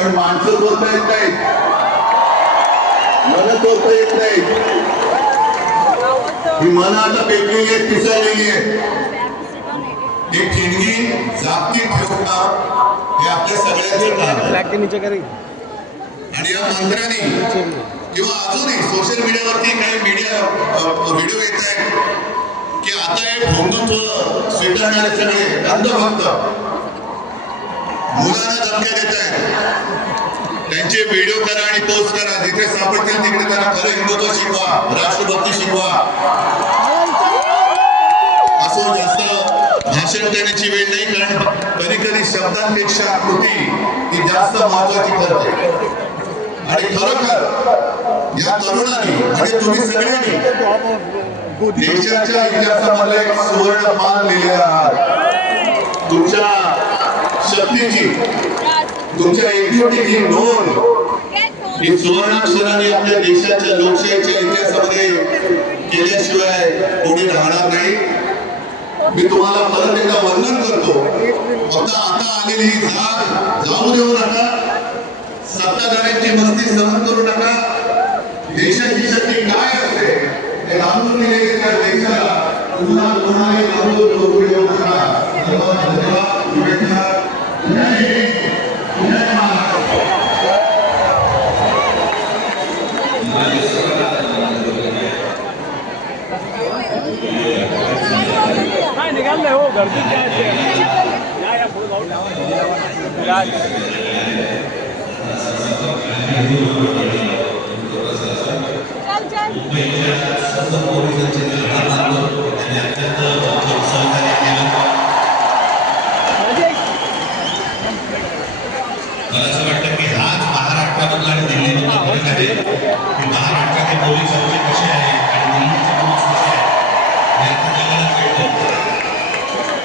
पण माणसं चोरता येत नाही, मन चोरता येत नाही. ही मन आता पेटलेली आहे, पिसाळलेली आहे. एक ठिणगी जागती ठेवणं हे आपल्या सगळ्यांचं काम आहे. आणि या मंत्र्यांनी किंवा अजूनही सोशल मीडियावरती काही व्हिडिओ येत आहेत की आता हे हिंदुत्व स्वीकारणारे सगळे अंधभक्त मुलांना धमक्या देत आहेत. त्यांचे व्हिडिओ करा आणि पोस्ट करा, जिथे सापडतील तिकडे त्यांना खरं हिंदुत्व शिकवा, राष्ट्रभक्ती शिकवा. असं जास्त भाषण करण्याची वेळ नाही, कारण कधी कधी शब्दांपेक्षा कृती ही जास्त महत्वाची ठरते. आणि खरोखर या तरुणांनी आणि तुम्ही सगळ्यांनी देशाच्या इतिहासामध्ये एक सुवर्ण पान लिहिलेलं आहात. तुमच्या शक्तीची, तुमच्या एकजुटीची नोंद ही सुवर्णाक्षराने आपल्या देशाच्या लोकशाहीच्या इतिहासामध्ये केल्याशिवाय कोणी राहणार नाही. मी तुम्हाला परत एकदा वंदन करतो. फक्त आता आलेली जाग जाऊ देऊ नका, सत्ताधाऱ्यांची मस्ती सहन करू नका. देशाची शक्ती काय असते हे जाणून घेण्याचे त्या देशाला पुन्हा कोणालाही कमजोर करू देऊ नका. धन्यवाद, शुभेच्छा. जय हिंद, जय महाराष्ट्र. निकाल रहे हो गर्दी क्या या मला असं वाटतं की हाच महाराष्ट्रामधला आणि दिल्लीमधला फरक आहे की महाराष्ट्राचे पोलीस कसे आहेत आणि दिल्लीचे पोलीस कसे आहेत याचं जगाला कळतं.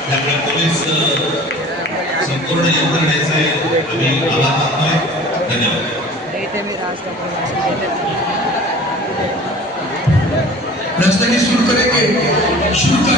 त्यामुळे पोलीस संपूर्ण यंत्रणेचे आम्ही आभार मानतोय. धन्यवाद. राष्ट्रगीत शुरू करेंगे, शुरू कर